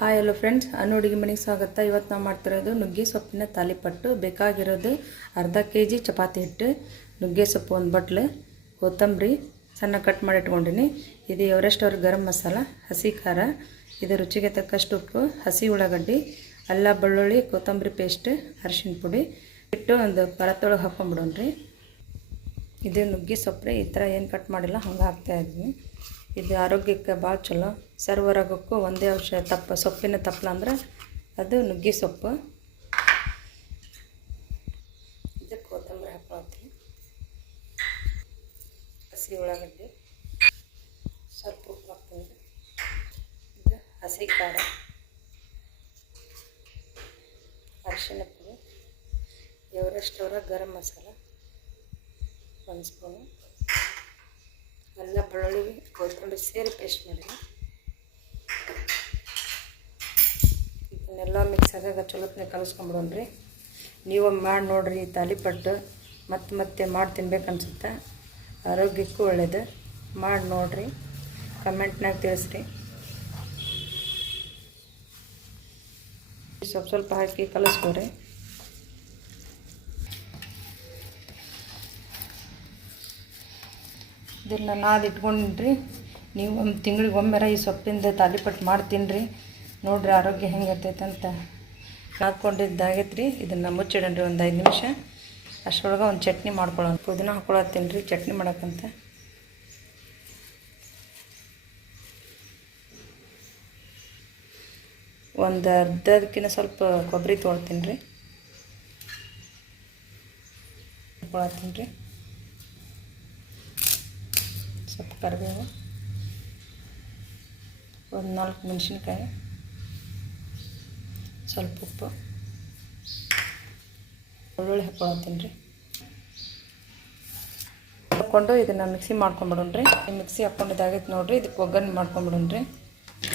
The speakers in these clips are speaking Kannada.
ಹಾಯ್ ಹಲೋ ಫ್ರೆಂಡ್ಸ್, ಅನ್ನು ಅಡುಗೆ ಮನೆಗೆ ಸ್ವಾಗತ. ಇವತ್ತು ನಾವು ಮಾಡ್ತಿರೋದು ನುಗ್ಗೆ ಸೊಪ್ಪಿನ ತಾಲಿಪಟ್ಟು. ಬೇಕಾಗಿರೋದು ಅರ್ಧ kg ಚಪಾತಿ ಹಿಟ್ಟು, ನುಗ್ಗೆ ಸೊಪ್ಪು 1 ಬಟ್ಲು, ಕೊತ್ತಂಬರಿ ಸಣ್ಣ ಕಟ್ ಮಾಡಿ ಇಟ್ಕೊಂಡಿನಿ. ಇದು ಎವರೆಸ್ಟ್ ಅವ್ರ ಗರಂ ಮಸಾಲ, ಹಸಿ ಖಾರ, ಇದು ರುಚಿಗೆ ತಕ್ಕಷ್ಟು ಉಪ್ಪು, ಹಸಿ ಉಳ್ಳಾಗಡ್ಡಿ, ಅಲ್ಲ ಬೆಳ್ಳುಳ್ಳಿ ಕೊತ್ತಂಬರಿ ಪೇಸ್ಟ್, ಅರಿಶಿನ ಪುಡಿ ಇಟ್ಟು ಒಂದು ಪರತ್ತೊಳಗೆ ಹಾಕ್ಕೊಂಡ್ಬಿಡೋಣ್ರಿ. ಇದು ನುಗ್ಗೆ ಸೊಪ್ಪು ಈ ಥರ ಏನು ಕಟ್ ಮಾಡಿಲ್ಲ ಹಂಗೆ ಹಾಕ್ತಾಯಿದ್ದೀನಿ. ಇದು ಆರೋಗ್ಯಕ್ಕೆ ಭಾಳ ಚಲೋ. ಸರ್ವರೋಗಕ್ಕೂ ಒಂದೇ ಔಷಧ ಸೊಪ್ಪಿನ ತಪ್ಪಲ ಅಂದ್ರೆ ಅದು ನುಗ್ಗೆ ಸೊಪ್ಪು. ಇದು ಕೊತ್ತಂಬರಿ ಹಾಕ್ಕೊಳ್ತೀನಿ, ಹಸಿ ಉಳ್ಳಾಗಡ್ಡಿ, ಸ್ವಲ್ಪ ಉಪ್ಪು ಹಾಕ್ತೀನಿ. ಇದು ಹಸಿ ಖಾರ, ಅರಿಶಿನ ಪುಡಿ, ಎವರೆಸ್ಟ್ ಅವರ ಗರಂ ಮಸಾಲ 1 ಸ್ಪೂನು, ಎಲ್ಲ ಬೆಳ್ಳುಳ್ಳಿ ಕೊತ್ತಂಬರಿ ಸೇರಿ ಪೇಸ್ಟ್ ಮಾಡಿರಿ. ಇದನ್ನೆಲ್ಲ ಮಿಕ್ಸರ್ಗೆ ಚಲೋತ್ನೆ ಕಲಿಸ್ಕೊಂಬಿಡೋಣ್ರಿ. ನೀವು ಮಾಡಿ ನೋಡಿರಿ ತಾಲಿಪಟ್ಟು. ಮತ್ತೆ ಮಾಡಿ ತಿನ್ಬೇಕು ಅನ್ಸುತ್ತೆ. ಆರೋಗ್ಯಕ್ಕೂ ಒಳ್ಳೆಯದು. ಮಾಡಿ ನೋಡಿರಿ, ಕಮೆಂಟ್ನಾಗ ತಿಳಿಸ್ರಿ. ಸ್ವಲ್ಪ ಹಾಕಿ ಕಲಿಸ್ಕೊರಿ. ಇದನ್ನು ನಾದಿ ಇಟ್ಕೊಂಡಿರಿ. ನೀವು ಒಂದು ತಿಂಗಳಿಗೆ ಒಮ್ಮೆರ ಈ ಸೊಪ್ಪಿಂದ ತಾಲಿಪಟ್ಟು ಮಾಡಿ ತಿನ್ನಿರಿ, ನೋಡಿರಿ ಆರೋಗ್ಯ ಹೆಂಗಿರ್ತೈತೆ ಅಂತ. ಹಾಕ್ಕೊಂಡಿದ್ದಾಗೈತೆ ರೀ. ಇದನ್ನು ಮುಚ್ಚಿಡಣ್ರಿ ಒಂದು 5 ನಿಮಿಷ. ಅಷ್ಟರೊಳಗೆ ಒಂದು ಚಟ್ನಿ ಮಾಡ್ಕೊಳ್ಳೋಣ. ಪುದೀನ ಹಾಕ್ಕೊಳತ್ತೀನಿ ರೀ ಚಟ್ನಿ ಮಾಡೋಕ್ಕಂತ. ಒಂದು ಅರ್ಧದಕ್ಕಿಂತ ಸ್ವಲ್ಪ ಕೊಬ್ಬರಿ ತೊಗೊಳ್ತೀನಿ ರೀ. ಹಾಕ್ಕೊಳತ್ತೀನಿ ರೀ. ಸ್ವಲ್ಪ ಕರಿಬೇವು, ಒಂದು 4 ಮೆಣಸಿನ್ಕಾಯಿ, ಸ್ವಲ್ಪ ಉಪ್ಪು, ಬೆಳ್ಳುಳ್ಳಿ ಹಾಕ್ಕೊಳತ್ತೀನಿ ರೀ. ಹಾಕ್ಕೊಂಡು ಇದನ್ನು ಮಿಕ್ಸಿ ಮಾಡ್ಕೊಂಬಿಡೋಣ್ರಿ. ಈ ಮಿಕ್ಸಿ ಹಾಕ್ಕೊಂಡಿದ್ದಾಗೈತೆ ನೋಡಿರಿ. ಇದಕ್ಕೆ ಒಗ್ಗರಣೆ ಮಾಡ್ಕೊಂಬಿಡೋಣ್ರಿ.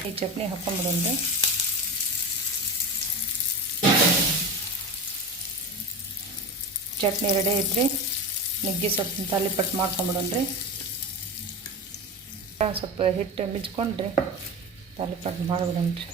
ಈ ಚಟ್ನಿ ಹಾಕ್ಕೊಂಬಿಡೋಣ್ರಿ. ಚಟ್ನಿ ರೆಡಿ ಐತ್ರಿ. ನುಗ್ಗೆ ಸೊಪ್ಪಿನ ತಾಲಿಪಟ್ಟು ಮಾಡ್ಕೊಂಬಿಡೋಣ್ರಿ. ಸ್ವಲ್ಪ ಹಿಟ್ಟು ಮಿಚ್ಕೊಂಡ್ರಿ ತಾಲಿಪಟ್ಟು ಮಾಡಿಬಿಡೋಣ್ರಿ.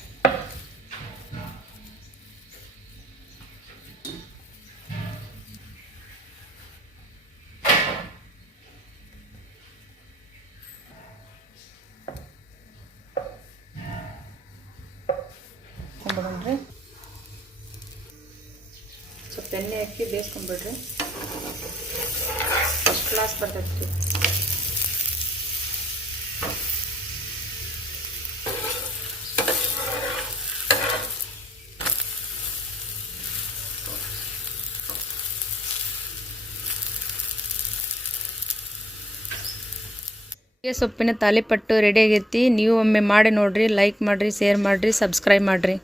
ಹಾಕ್ಕೊಂಬಿಡೋಣ್ರಿ. ಸ್ವಲ್ಪ ಎಣ್ಣೆ ಹಾಕಿ ಬೇಯಿಸ್ಕೊಂಬಿಡ್ರಿ. ಫಸ್ಟ್ ಕ್ಲಾಸ್ ಬರ್ತೈತಿ. ನುಗ್ಗೆ ಸೊಪ್ಪಿನ ತಾಲಿಪಟ್ಟು ರೆಡಿ ಆಗೈತಿ. ನೀವು ಒಮ್ಮೆ ಮಾಡಿ ನೋಡಿರಿ. ಲೈಕ್ ಮಾಡಿರಿ, ಶೇರ್ ಮಾಡಿರಿ, ಸಬ್ಸ್ಕ್ರೈಬ್ ಮಾಡಿರಿ.